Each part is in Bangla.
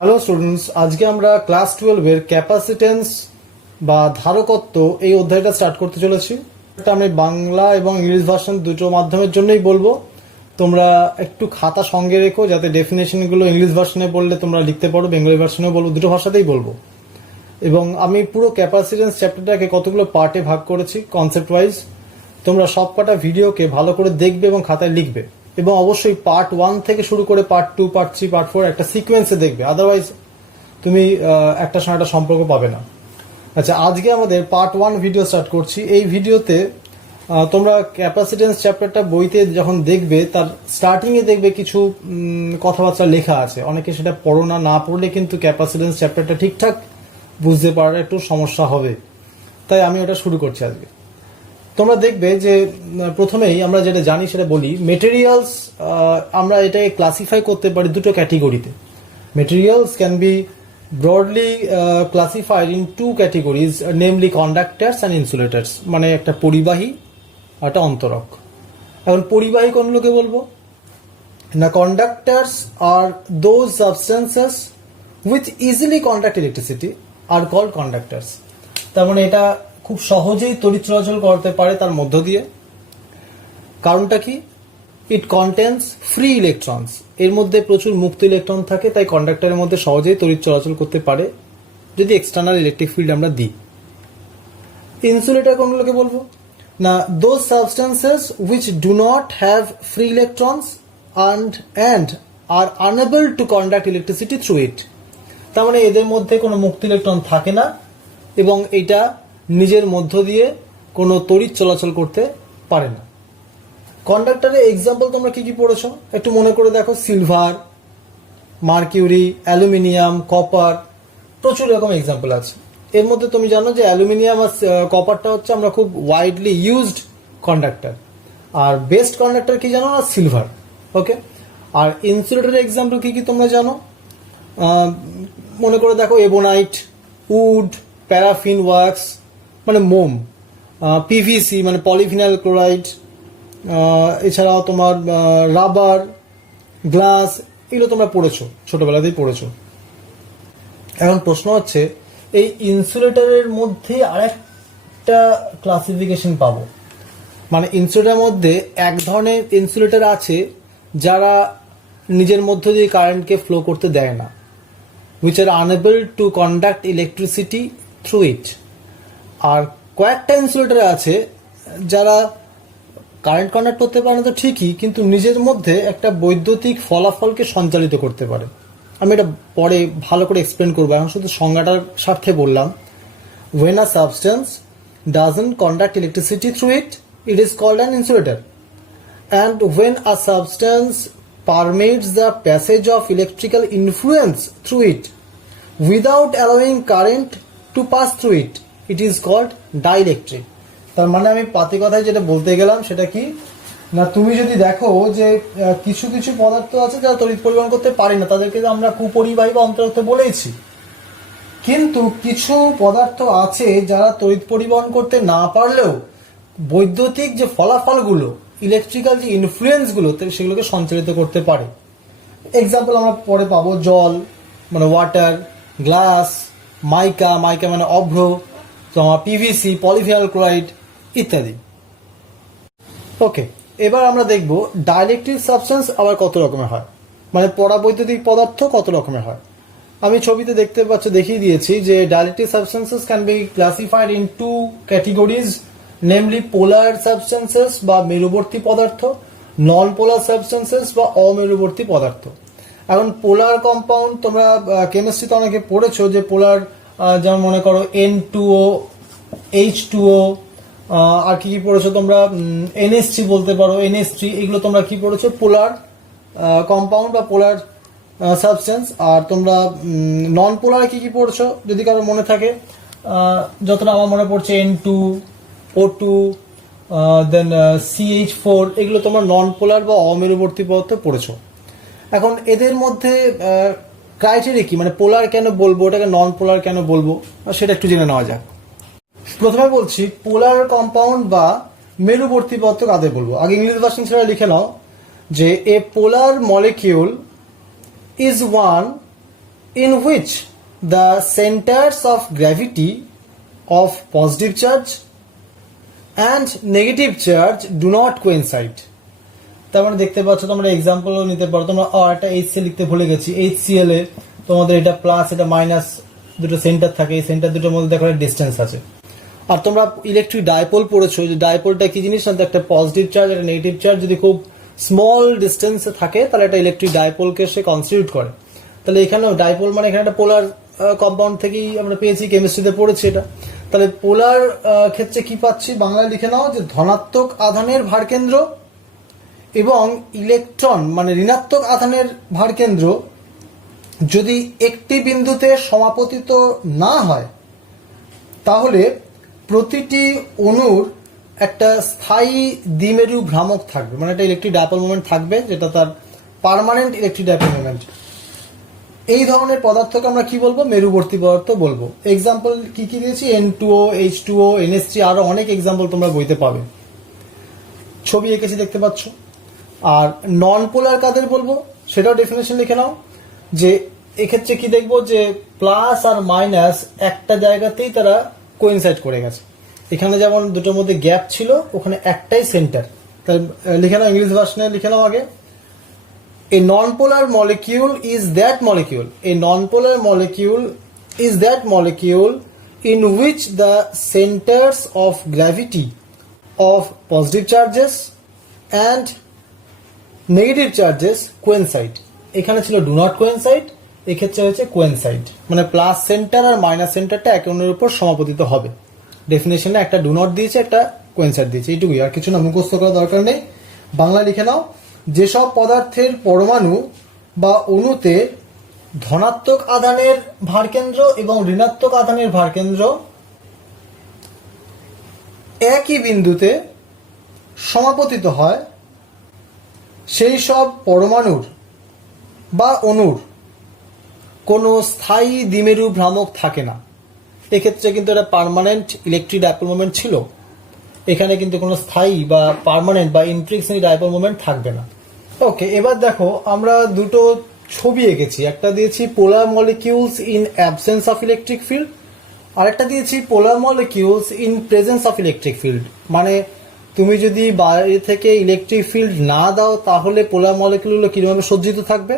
হ্যালো স্টুডেন্টস, আজকে আমরা ক্লাস 12 এর ক্যাপাসিটেন্স বা ধারকত্ব এই অধ্যায়টা স্টার্ট করতে চলেছি। এটা আমি বাংলা এবং ইংলিশ ভার্সন দুটো মাধ্যমের জন্যই বলবো। তোমরা একটু খাতা সঙ্গে রেখো যাতে ডেফিনেশনগুলো ইংলিশ ভার্সনে বললে তোমরা লিখতে পারো, বেঙ্গলি ভার্সনেও বলবো, দুটো ভাষাতেই বলবো। এবং আমি পুরো ক্যাপাসিটেন্স চ্যাপ্টারটাকে কতগুলো পার্টে ভাগ করেছি কনসেপ্ট ওয়াইজ। তোমরা সব কটা ভিডিওকে ভালো করে দেখবে এবং খাতায় লিখবে, এবং অবশ্যই পার্ট 1 থেকে শুরু করে পার্ট 2, পার্ট 3, পার্ট 4 একটা সিকোয়েন্সে দেখবে, আদারওয়াইজ তুমি একটা সঙ্গে একটা সম্পর্ক পাবে না। আচ্ছা, আজকে আমাদের পার্ট 1 ভিডিও স্টার্ট করছি। এই ভিডিওতে তোমরা ক্যাপাসিটেন্স চ্যাপ্টারটা বইতে যখন দেখবে তার স্টার্টিংয়ে দেখবে কিছু কথাবার্তা লেখা আছে। অনেকে সেটা পড়ো না, না পড়লে কিন্তু ক্যাপাসিটেন্স চ্যাপ্টারটা ঠিকঠাক বুঝতে পারার একটু সমস্যা হবে। তাই আমি ওটা শুরু করছি আজকে। তোমরা দেখবে যে প্রথমেই আমরা যেটা জানি সেটা বলি। মেটেরিয়ালস আমরা এটাকে ক্লাসিফাই করতে পারি দুটো ক্যাটেগরিতে। Materials can be broadly classified in two categories, namely conductors and insulators. মানে একটা পরিবাহী আর একটা অন্তরক। এখন পরিবাহী কোনগুলোকে বলবো না? Conductors are those substances with easily conduct electricity are called conductors. তার মানে এটা খুব সহজেই তড়িৎ চলাচল করতে পারে তার মধ্য দিয়ে। কারণটা কি? It contains free electrons. এর মধ্যে প্রচুর মুক্ত ইলেকট্রন থাকে, তাই কন্ডাক্টরের মধ্যে সহজেই তড়িৎ চলাচল করতে পারে যদি এক্সটার্নাল ইলেকট্রিক ফিল্ড আমরা দিই। ইনসুলেটর কোনগুলোকে বলবো না? Those substances which do not have free electrons and are unable to conduct electricity through it. তার মানে এদের মধ্যে কোনো মুক্ত ইলেকট্রন থাকে না এবং এটা নিজের মধ্য দিয়ে কোনো তড়িৎ চলাচল করতে পারে না। কন্ডাক্টরের এক্সাম্পল তোমরা কি কি পড়েছো একটু মনে করে দেখো। সিলভার, মার্কিউরি, অ্যালুমিনিয়াম, কপার, প্রচুর রকম এক্সাম্পল আছে। এর মধ্যে তুমি জানো যে অ্যালুমিনিয়াম আর কপারটা হচ্ছে আমরা খুব ওয়াইডলি ইউজড কন্ডাক্টর, আর বেস্ট কন্ডাক্টর কি জানো না? সিলভার। ওকে। আর ইনসুলেটরের এক্সাম্পল কি কি তোমরা জানো? মনে করে দেখো, এবোনাইট, উড, প্যারাফিন ওয়াক্স মানে মোম, পিভিসি মানে পলিফিনাল ক্লোরাইড, এছাড়াও তোমার রাবার, গ্লাস, এগুলো তোমরা পড়েছো, ছোটবেলাতেই পড়েছো। এখন প্রশ্ন হচ্ছে, এই ইনসুলেটরের মধ্যে আরেকটা ক্লাসিফিকেশন পাবো। মানে ইনসুলেটরের মধ্যে এক ধরনের ইনসুলেটর আছে যারা নিজের মধ্য দিয়ে কারেন্টকে ফ্লো করতে দেয় না, which are unable to conduct electricity through it. আর কয়েকটা ইনসুলেটর আছে যারা কারেন্ট কন্ডাক্ট করতে পারে না তো ঠিকই, কিন্তু নিজের মধ্যে একটা বৈদ্যুতিক ফলাফলকে সঞ্চালিত করতে পারে। আমি এটা পরে ভালো করে এক্সপ্লেন করবো, এখন শুধু সংজ্ঞাটার স্বার্থে বললাম। when a substance doesn't conduct electricity through it, it is called an insulator. And when a substance permits the passage of electrical influence through it without allowing current to pass through it, it is called dielectric. তার মানে আমি পাতি কথায় যেটা বলতে গেলাম সেটা কি না, তুমি যদি দেখো যে কিছু কিছু পদার্থ আছে যারা তড়িৎ পরিবহন করতে পারে না, তাদেরকে আমরা কুপরিবাহী বা অন্তরক বলেইছি। কিন্তু কিছু পদার্থ আছে যারা তড়িৎ পরিবহন করতে না পারলেও বৈদ্যুতিক যে ফলাফলগুলো, ইলেকট্রিক্যাল যে ইনফ্লুয়েন্সগুলো, সেগুলোকে সঞ্চালিত করতে পারে। এক্সাম্পল আমরা পরে পাবো, জল মানে ওয়াটার, গ্লাস, মাইকা মানে অভ্র, তোমার পিভিসি, পলিফিনাল ক্লোরাইড ইত্যাদি। ওকে, এবার আমরা দেখব ডাইলেকট্রিক সাবস্টেন্স আবার কত রকমের হয়, মানে পরাবৈদ্যুতিক পদার্থ কত রকমের হয়। আমি ছবিতে দেখতে পাচ্ছ, দেখিয়ে দিয়েছি যে dielectric substances can be classified in two categories, namely polar substances বা মেরুবর্তী পদার্থ, নন পোলার সাবস্টেন্সেস বা অমেরুবর্তী পদার্থ। এখন পোলার কম্পাউন্ড তোমরা কেমিস্ট্রিতে অনেকে পড়েছো যে পোলার, যেমন মনে করো N2O, H2O, আর কি কি পড়েছো তোমরা? NH3 বলতে পারো, NH3, এগুলো তোমরা কি পড়েছো? পোলার কম্পাউন্ড বা পোলার সাবস্টেন্স। আর তোমরা নন পোলারে কি কি পড়ছো যদি কারো মনে থাকে? যতটা আমার মনে পড়ছে N2O2, দেন CH4, এগুলো তোমরা নন পোলার বা অমেরুবর্তী পদার্থ পড়েছো। এখন এদের মধ্যে ক্রাইটেরিয়া কি, মানে পোলার কেন বলবো, ওটাকে নন পোলার কেন বলবো, সেটা একটু জেনে নেওয়া যাক। প্রথমে বলছি পোলার কম্পাউন্ড বা মেরুবর্তী পদার্থ কাদের বলবো। আগে ইংলিশ ভার্সন ছেড়ে লিখে নাও যে এ পোলার molecule is one in which the centers of gravity of positive charge and negative charge do not coincide. তার মানে দেখতে পাচ্ছ, তোমরা এক্সাম্পলও নিতে পারো। তোমরা একটা HCl লিখতে ভুলে গেছি, HCl এ তোমাদের এটা প্লাস এটা মাইনাস দুটো সেন্টার থাকে, এই সেন্টার দুটোর মধ্যে দেখো ডিস্টেন্স আছে। আর তোমরা ইলেকট্রিক ডাইপোল পড়েছো, যে ডাইপোলটা কি জিনিস না, একটা পজিটিভ চার্জ একটা নেগেটিভ চার্জ যদি খুব স্মল ডিস্টেন্সে থাকে তাহলে একটা ইলেকট্রিক ডাইপোলকে সে কনস্টিটিউট করে। তাহলে এখানেও ডাইপোল মানে এখানে একটা পোলার কম্পাউন্ড থেকেই আমরা পেয়েছি, কেমিস্ট্রিতে পড়েছি এটা। তাহলে পোলার ক্ষেত্রে কি পাচ্ছি, বাংলায় লিখে নাও যে ধনাত্মক আধানের ভারকেন্দ্র এবং ইলেকট্রন মানে ঋণাত্মক আধানের ভারকেন্দ্র যদি একটি বিন্দুতে সমাপতিত না হয় তাহলে প্রতিটি অণুর একটা স্থায়ী দ্বিমেরু ভ্রামক থাকবে, মানে একটা ইলেকট্রিক ডাইপোল মোমেন্ট থাকবে, যেটা তার পার্মানেন্ট ইলেকট্রিক ডাইপোল মোমেন্ট। এই ধরনের পদার্থকে আমরা কি বলবো, মেরুবর্তী পদার্থ বলবো। এক্সাম্পল কি কি দিয়েছি, N2O, H2O, NH3, আরো অনেক এক্সাম্পল তোমরা বইতে পাবে, ছবি এঁকেছি দেখতে পাচ্ছ। আর নন পোলার কাদের বলবো সেটাও ডেফিনেশন লিখে নাও, যে এক্ষেত্রে কি দেখবো যে প্লাস আর মাইনাস একটা জায়গাতেই তারা কোইনসাইড করে গেছে। এখানে যেমন দুটোর মধ্যে গ্যাপ ছিল, ওখানে একটাই সেন্টার। তাই লিখে নাও, ইংলিশ ভার্সনে লিখে নাও আগে, a non-polar molecule is that molecule. A non-polar molecule is that molecule in which the centers of gravity of positive charges and negative charges coincide. এখানে ছিল do not coincide, এক্ষেত্রে হচ্ছে coincide, মানে প্লাস সেন্টার আর মাইনাস সেন্টারটা একে অন্যের উপর সমাপতিত হবে। ডেফিনেশনে একটা do not দিয়েছে, একটা coincide দিয়েছে, এইটুকুই, আর কিছু না, মুখস্থ করার দরকার নেই। বাংলা লিখে নাও, যেসব পদার্থের পরমাণু বা অণুতে ধনাত্মক আধানের ভারকেন্দ্র এবং ঋণাত্মক আধানের ভারকেন্দ্র একই বিন্দুতে সমাপতিত হয়, সেই সব পরমাণুর বা অণুর কোনো স্থায়ী দ্বিমেরু ভ্রামক থাকে না। এক্ষেত্রে কিন্তু এটা পার্মানেন্ট ইলেকট্রিক ডাইপোল মোমেন্ট ছিল, এখানে কিন্তু কোনো স্থায়ী বা পার্মানেন্ট বা ইন্ট্রিনসিক ডাইপোল মোমেন্ট থাকবে না। ওকে, এবার দেখো আমরা দুটো ছবি এঁকেছি, একটা দিয়েছি polar molecules in absence of electric field, আরেকটা দিয়েছি polar molecules in presence of electric field. মানে তুমি যদি বাইরে থেকে ইলেকট্রিক ফিল্ড না দাও তাহলে পোলার মলিকিউলগুলো কিভাবে সজ্জিত থাকবে,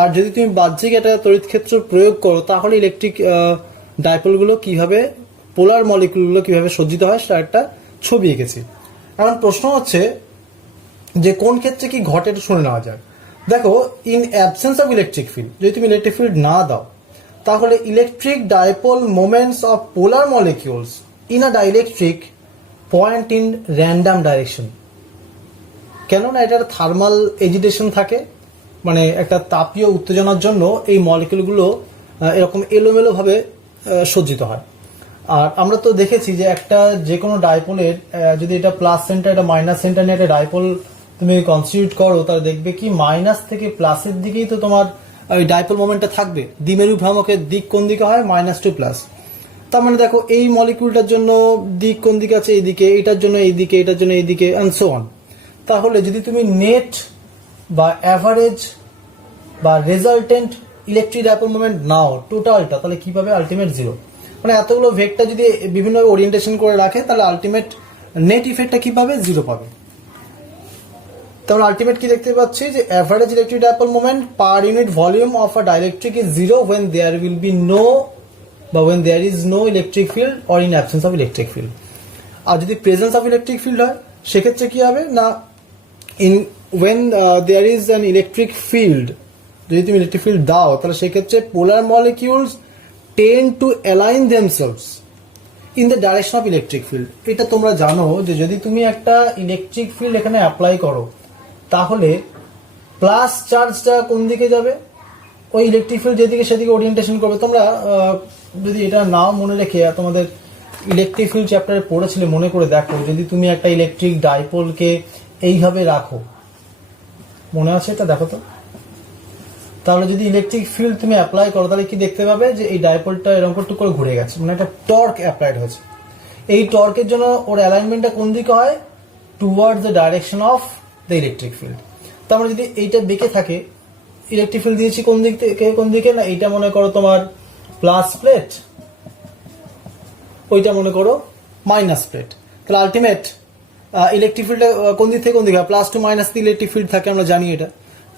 আর যদি তুমি বাহ্যিক একটা তড়িৎ ক্ষেত্র প্রয়োগ করো তাহলে ইলেকট্রিক ডাইপোলগুলো কিভাবে, পোলার মলিকিউলগুলো কিভাবে সজ্জিত হয় সেটা একটা ছবি এঁকেছি। এখন প্রশ্ন হচ্ছে যে কোন ক্ষেত্রে কি ঘটে শুনে নেওয়া যাক। দেখো, in absence of electric field, যদি তুমি ইলেকট্রিক ফিল্ড না দাও তাহলে electric dipole moments of polar molecules in a dielectric point in random direction. কেননা এটা থার্মাল এজিটেশন থাকে, মানে একটা তাপীয় উত্তেজনার জন্য এই মলিকিউলগুলো এরকম এলোমেলো ভাবে সজ্জিত হয়। আর আমরা তো দেখেছি যে একটা যে কোনো ডাইপোলের যদি এটা প্লাস সেন্টার এটা মাইনাস সেন্টার নিয়ে একটা ডাইপোল তুমি কনস্টিটিউট করো, তাহলে দেখবে কি মাইনাস থেকে প্লাসের দিকেই তো তোমার ওই ডাইপোল মোমেন্টটা থাকবে। দ্বিমেরু ভ্রামকের দিক কোন দিকে হয়, মাইনাস টু প্লাস। তার মানে দেখো এই মলিকিউলটার জন্য দিক কোন দিকে আছে, এইদিকে, এটার জন্য এইদিকে, এটার জন্য এইদিকে, অ্যান্ড সো অন। তাহলে যদি তুমি নেট বা অ্যাভারেজ বা রেজাল্টেন্ট ইলেকট্রিক ডাইপোল মোমেন্ট নাও টোটালটা, তাহলে কি পাবে, আলটিমেট জিরো। মানে এতগুলো ভেক্টর যদি বিভিন্নভাবে ওরিয়েন্টেশন করে রাখে তাহলে আলটিমেট নেট ইফেক্টটা কি পাবে, জিরো পাবে। তাহলে আলটিমেট কি দেখতে পাচ্ছি যে average electric dipole moment per unit volume of a dielectric is zero when there will be no বা when there is no electric field or in absence of electric field। আর যদি প্রেজেন্স অফ ইলেকট্রিক ফিল্ড হয় সেক্ষেত্রে কি হবে না, in when there is an electric field, যদি তুমি ইলেকট্রিক ফিল্ড দাও তাহলে সেক্ষেত্রে পোলার molecules tend to align themselves in the direction of electric field। এটা তোমরা জানো যে যদি তুমি একটা ইলেকট্রিক ফিল্ড এখানে অ্যাপ্লাই করো তাহলে প্লাস চার্জটা কোন দিকে যাবে, ওই ইলেকট্রিক ফিল্ড যেদিকে সেদিকে ওরিয়েন্টেশন করবে। তোমরা যদি এটা নাও মনে রেখে তোমাদের ইলেকট্রিক ফিল্ড চ্যাপ্টারে পড়েছিলে মনে করে দেখো, যদি তুমি একটা ইলেকট্রিক ডাইপোলকে এইভাবে রাখো, মনে আছে এটা, দেখো তো, তাহলে যদি ইলেকট্রিক ফিল্ড তুমি অ্যাপ্লাই করো তাহলে কি দেখতে পাবে যে এই ডাইপোলটা এরকম একটু করে ঘুরে গেছে, মানে একটা টর্ক অ্যাপ্লাইড হয়েছে। এই টর্কের জন্য ওর অ্যালাইনমেন্টটা কোন দিকে হয়, towards the direction of the electric field. তার মানে যদি এইটা বেঁকে থাকে ইলেকট্রিক ফিল্ড দিয়েছি কোন দিক থেকে কোন দিকে, না এইটা মনে করো তোমার প্লাস প্লেট, ওইটা মনে করো মাইনাস প্লেট। তাহলে আলটিমেট ইলেকট্রিক ফিল্ড কোন দিক থেকে কোন দিকে, প্লাস টু মাইনাস দিয়ে ইলেকট্রিক ফিল্ড থাকে, আমরা জানি এটা।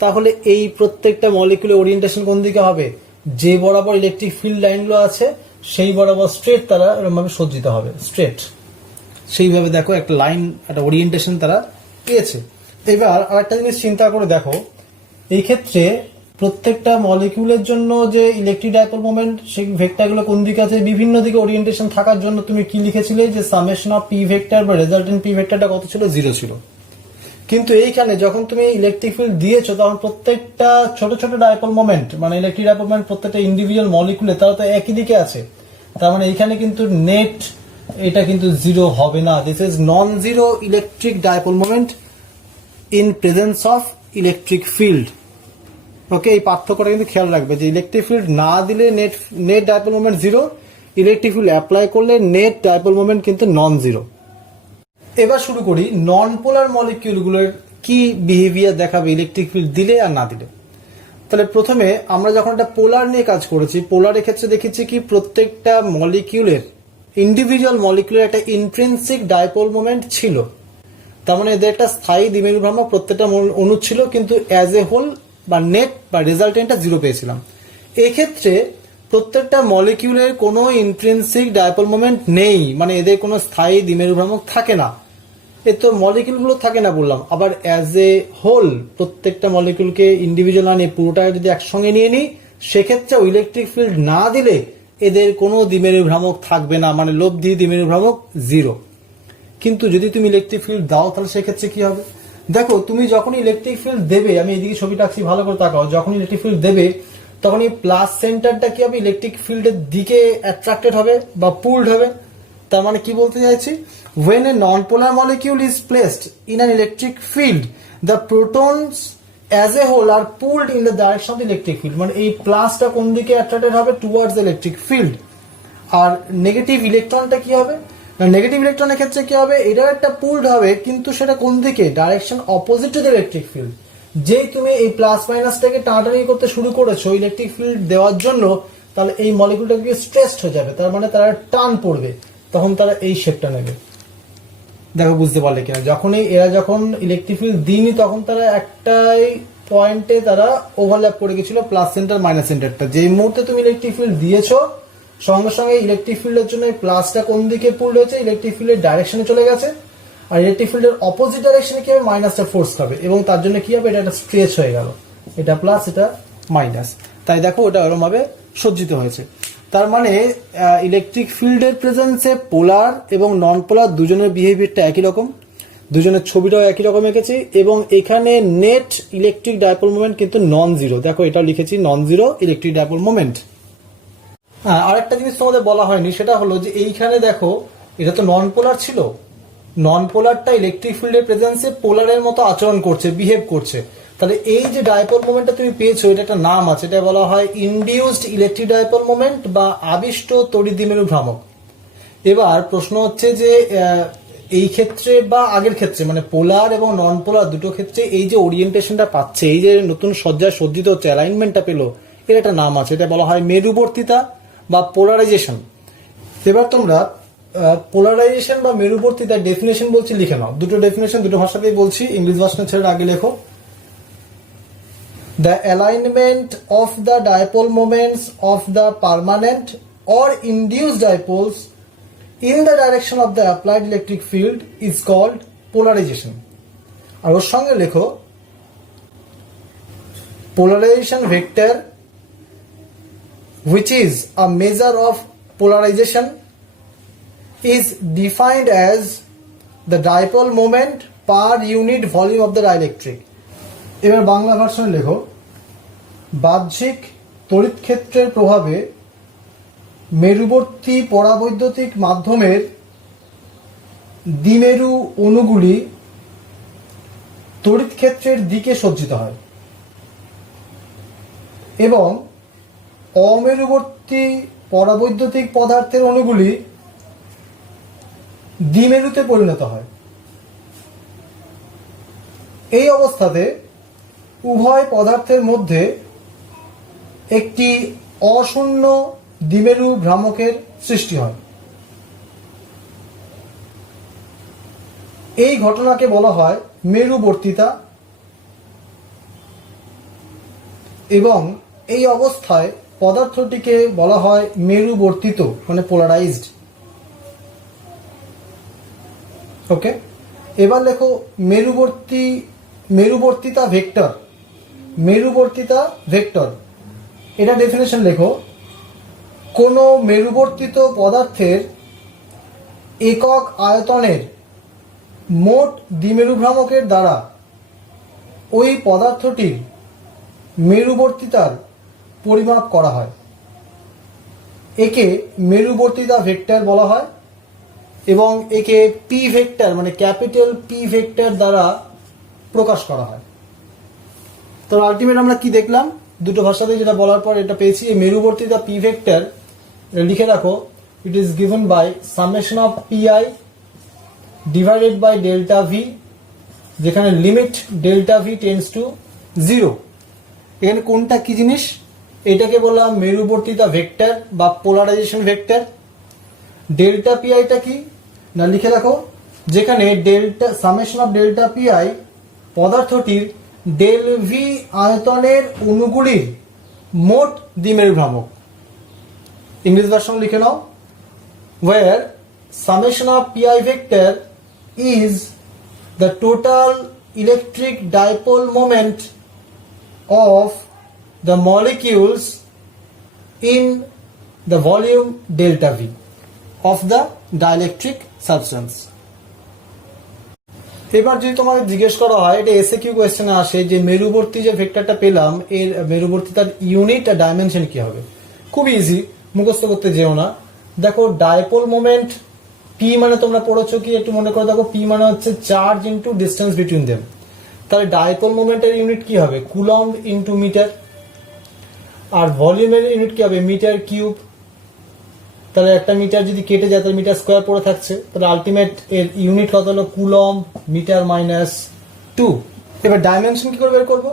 তাহলে এই প্রত্যেকটা মলিকিউলের ওরিয়েন্টেশন কোন দিকে হবে, যে বরাবর ইলেকট্রিক ফিল্ড লাইনগুলো আছে সেই বরাবর স্ট্রেট তারা এরকমভাবে সজ্জিত হবে, স্ট্রেট। সেইভাবে দেখো একটা লাইন, একটা ওরিয়েন্টেশন তারা পেয়েছে। এবার আরেকটা জিনিস চিন্তা করে দেখো, এই ক্ষেত্রে প্রত্যেকটা মলিকিউলের জন্য যে ইলেকট্রিক ডাইপোল মোমেন্ট, সেই ভেক্টরগুলো কোন দিকে আছে, বিভিন্ন দিকে ওরিয়েন্টেশন থাকার জন্য তুমি কি লিখেছিলে, যে সামেশন অফ পি ভেক্টর বা রেজাল্টেন্ট পি ভেক্টরটা কত ছিল, 0 ছিল। কিন্তু এইখানে যখন তুমি ইলেকট্রিক ফিল্ড দিয়েছো, তখন প্রত্যেকটা ছোট ছোট ডাইপোল মোমেন্ট, মানে ইলেকট্রিক ডাইপোল মোমেন্ট প্রত্যেকটা ইন্ডিভিজুয়াল মলিকুলে তারা তো একই দিকে আছে। তার মানে এইখানে কিন্তু নেট এটা কিন্তু 0 হবে না। This is non zero electric dipole moment in presence of electric field. Okay, এই পার্থক্যটা কিন্তু খেয়াল রাখবে যে ইলেকট্রিক ফিল্ড না দিলে net dipole moment 0, electric field apply করলে নেট ডাইপোল মোমেন্ট কিন্তু নন জিরো। এবার শুরু করি নন পোলার মলিকিউলগুলোর কি বিহেভিয়ার দেখাবে ইলেকট্রিক ফিল্ড দিলে আর না দিলে। তাহলে প্রথমে আমরা যখন একটা পোলার নিয়ে কাজ করেছি, পোলারের ক্ষেত্রে দেখেছি কি প্রত্যেকটা মলিকিউলের, ইন্ডিভিজুয়াল মলিকিউলের একটা ইন্ট্রিনসিক ডাইপোল মোমেন্ট ছিল। তার মানে এদের একটা স্থায়ী দ্বিমেরু ভ্রামক প্রত্যেকটা অণু ছিল, কিন্তু অ্যাজ এ হোল বা নেট বা রেজাল্টেন্টটা 0 পেয়েছিলাম। এক্ষেত্রে প্রত্যেকটা মলিকিউলের কোনো ইন্ট্রিনসিক ডাইপোল মোমেন্ট নেই, মানে এদের কোনো স্থায়ী দ্বিমেরু ভ্রামক থাকে না। এ তো মলিকিউলগুলো থাকে না বললাম, আবার অ্যাজ এ হোল প্রত্যেকটা মলিকিউলকে ইন্ডিভিজুয়াল না নিয়ে পুরোটা যদি একসঙ্গে নিয়ে নিই, সেক্ষেত্রে ইলেকট্রিক ফিল্ড না দিলে এদের কোনো দ্বিমেরু ভ্রামক থাকবে না, মানে লব্ধি দ্বিমেরু ভ্রামক 0। কিন্তু যদি তুমি ইলেকট্রিক ফিল্ড দাও, তাহলে সেক্ষেত্রে কি হবে দেখো, তুমি যখন ইলেকট্রিক ফিল্ড দেবে, আমি এদিকে ছবিটা আঁকছি ভালো করে তাকাও, যখন ইলেকট্রিক ফিল্ড দেবে তখন এই প্লাস সেন্টারটা কি হবে, ইলেকট্রিক ফিল্ডের দিকে অ্যাট্রাক্টেড হবে বা পুলড হবে। তার মানে কি বলতে চাইছি, when a non-polar molecule is placed in an electric field, the protons as a whole are pulled in the direction of the electric field, মানে এই প্লাসটা কোন দিকে অ্যাট্রাক্টেড হবে, টুয়ার্ডস দ্য ইলেকট্রিক ফিল্ড। আর নেগেটিভ ইলেকট্রনটা কি হবে, নেগেটিভ ইলেকট্রনের ক্ষেত্রে কি হবে, এটাও একটা পুলড হবে, কিন্তু সেটা কোন দিকে, direction opposite to the electric field. যেই তুমি এই প্লাস মাইনাসটাকে টানাটানি করতে শুরু করেছো ইলেকট্রিক ফিল্ড দেওয়ার জন্য, তাহলে এই মলিকুলটা গিয়ে স্ট্রেসড হয়ে যাবে, তার মানে তারা টান পড়বে, তখন তারা এই শেপটা নেবে। দেখো বুঝতে পারলে কিনা, যখনই এরা যখন ইলেকট্রিক ফিল্ড দিইনি, তখন তারা একটাই পয়েন্টে তারা ওভারল্যাপ করে গেছিল, প্লাস সেন্টার মাইনাস সেন্টারটা। যেই মুহূর্তে তুমি ইলেকট্রিক ফিল্ড দিয়েছো, সঙ্গে সঙ্গে ইলেকট্রিক ফিল্ডের জন্য এই প্লাসটা কোন দিকে পুল হয়েছে, ইলেকট্রিক ফিল্ডের ডাইরেকশনে চলে গেছে, আর ইলেকট্রিক ফিল্ডের অপোজিট ডাইরেকশনে কি হবে, মাইনাসটা ফোর্স খাবে, এবং তার জন্য কি হবে, এটা একটা স্ট্রেচ হয়ে গেল, এটা প্লাস এটা মাইনাস। তাই দেখো ওটা ওরকম ভাবে সজ্জিত হয়েছে। তার মানে ইলেকট্রিক ফিল্ডের প্রেজেন্সে পোলার এবং নন পোলার দুজনের বিহেভিয়ারটা একই রকম, দুজনের ছবিটাও একই রকম এঁকেছি, এবং এখানে নেট ইলেকট্রিক ডাইপোল মোমেন্ট কিন্তু নন জিরো। দেখো এটাও লিখেছি নন জিরো ইলেকট্রিক ডাইপোল মোমেন্ট। আরেকটা জিনিস তোমাদের বলা হয়নি, সেটা হলো যে এইখানে দেখো এটা তো নন পোলার ছিল, নন পোলারটা ইলেকট্রিক ফিল্ডের প্রেজেন্সে পোলারের মতো আচরণ করছে, বিহেভ করছে। তাহলে এই যে ডাইপোল মোমেন্টটা তুমি পেয়েছো, এটা একটা নাম আছে, এটা বলা হয় ইনডিউসড ইলেকট্রিক ডাইপোল মোমেন্ট বা আবিষ্ট তড়িৎ দ্বিমেরু ভ্রামক। এবার প্রশ্ন হচ্ছে যে এই ক্ষেত্রে বা আগের ক্ষেত্রে, মানে পোলার এবং নন পোলার দুটো ক্ষেত্রে এই যে ওরিয়েন্টেশনটা পাচ্ছে, এই যে নতুন সজ্জায় সজ্জিত হচ্ছে, অ্যালাইনমেন্টটা পেলো, এর একটা নাম আছে, এটা বলা হয় মেরুবর্তিতা বা পোলারাইজেশন। এবার তোমরা পোলারাইজেশন বা মেরুবর্তিতার ডেফিনেশন বলছি, লিখে নাও। দুটো ডেফিনেশন দুটো ভাষাতেই বলছি, ইংলিশ ভার্সন ছেড়ে আগে লেখো। The alignment of the dipole moments of the permanent or induced dipoles in the direction of the applied electric field is called polarization. আর ওর সঙ্গে লেখো polarization vector which is a measure of polarization is defined as the dipole moment per unit volume of the dielectric. এবার বাংলা ভার্সনে লেখো, বাহ্যিক তড়িৎ ক্ষেত্রের প্রভাবে মেরুবর্তী পরাবৈদ্যুতিক মাধ্যমের দ্বিমেরু অণুগুলি তড়িৎ ক্ষেত্রের দিকে সজ্জিত হয় এবং অমেরুবর্তী পরাবৈদ্যুতিক পদার্থের অণুগুলি দ্বিমেরুতে পরিণত হয়। এই অবস্থাতে উভয় পদার্থের মধ্যে একটি অশূন্য দ্বিমেরু ভ্রামকের সৃষ্টি হয়। এই ঘটনাকে বলা হয় মেরুবর্তিতা এবং এই অবস্থায় পদার্থটিকে বলা হয় মেরুবর্তিত মানে পোলারাইজড। ওকে, এবার লেখো মেরুবর্তিতা ভেক্টর। মেরুবর্তিতা ভেক্টর, এটা ডেফিনেশন লেখো। কোনো মেরুবর্তিত পদার্থের একক আয়তনের মোট দ্বিমেরু ভ্রামকের দ্বারা ওই পদার্থটির মেরুবর্তিতার পরিমাপ করা হয়। একে মেরুবর্তিতা ভেক্টর বলা হয় এবং একে পি ভেক্টর মানে ক্যাপিটাল পি ভেক্টর দ্বারা প্রকাশ করা হয়। তো আলটিমেট আমরা কি দেখলাম, দুটো ভাষাতে যেটা বলার পর এটা পেয়েছি। এই মেরুবর্তিতা পি ভেক্টর লিখে রাখো, it is given by summation of PI divided by delta V, যেখানে limit delta V tends to 0। এখানে কোনটা কি জিনিস, এটাকে বললাম মেরুবর্তিতা ভেক্টর বা পোলারাইজেশন ভেক্টর। ডেল্টা পিআইটা কি না লিখে রাখো, যেখানে delta summation of delta PI পদার্থটির ডেল ভি আয়তনের অণুগুলির মোট দ্বিমেরু ভ্রামক। ইংরেজি ভার্সন লিখে নাও, where summation of pi vector is the total electric dipole moment of the molecules in the volume delta V of the dielectric substance. এবার যদি তোমাকে জিজ্ঞেস করা হয়, এটা এসএ কিউ কোয়েশ্চেনে আসে, যে মেরুবর্তী যে ভেক্টরটা পেলাম এর মেরুবর্তিতার ইউনিট আর ডাইমেনশন কি হবে। খুব ইজি, মুখস্থ করতে যেও না। দেখো ডাইপোল মোমেন্ট পি মানে তোমরা পড়েছো কি একটু মনে করে দেখো, পি মানে হচ্ছে charge into distance between them. তাহলে ডাইপোল মোমেন্টের ইউনিট কি হবে, কুলম্ব ইন্টু মিটার। আর ভলিউমের ইউনিট কি হবে, মিটার কিউব। তাহলে একটা মিটার যদি কেটে যায় তাহলে মিটার স্কোয়ার পড়ে থাকছে, তাহলে আলটিমেট এর ইউনিট কত হলো, কুলম্ব মিটার মাইনাস 2। এবার ডাইমেনশন কি করে বের করবো,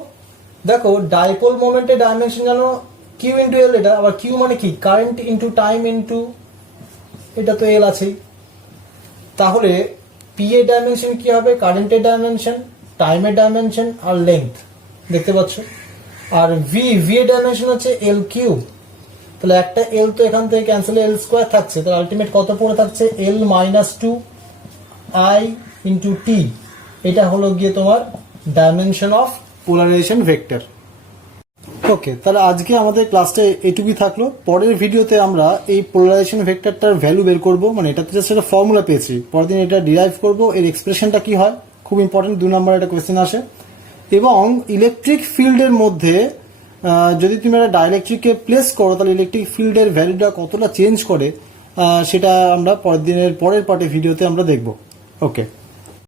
দেখো ডাইপোল মোমেন্টের ডাইমেনশন জানো কিউ ইন্টু এল। এটা আবার কিউ মানে কি, কারেন্ট ইন্টু টাইম ইন্টু, এটা তো এল আছেই। তাহলে পি এর ডাইমেনশন কি হবে, কারেন্টের ডাইমেনশন, টাইমের ডাইমেনশন আর লেন্থ দেখতে পাচ্ছ। আর ভি এর ডাইমেনশন হচ্ছে এল কিউব। তাহলে একটা এল তো এখান থেকে ক্যান্সেল, এল স্কোয়ার থাকছে, তাহলে আলটিমেট কত পড়ে থাকছে, L minus 2 I into T. এটা হলো গিয়ে তোমার ডাইমেনশন অফ পোলারাইজেশন ভেক্টর। ওকে, তাহলে আজকে আমাদের ক্লাসটা এটুকুই থাকলো। পরের ভিডিওতে আমরা এই পোলারাইজেশন ভেক্টরটার ভ্যালু বের করবো, মানে এটাতে জাস্ট একটা ফর্মুলা পেয়েছি, পরের দিন এটা ডিরাইভ করবো, এর এক্সপ্রেশনটা কি হয়, খুব ইম্পর্টেন্ট, 2 নম্বর একটা কোয়েশ্চেন আসে। এবং ইলেকট্রিক ফিল্ডের মধ্যে যদি তুমি একটা ডাইলেকট্রিককে প্লেস করো তাহলে ইলেকট্রিক ফিল্ডের ভ্যালুটা কতটা চেঞ্জ করে সেটা আমরা পরের পার্টে ভিডিওতে আমরা দেখবো। ওকে।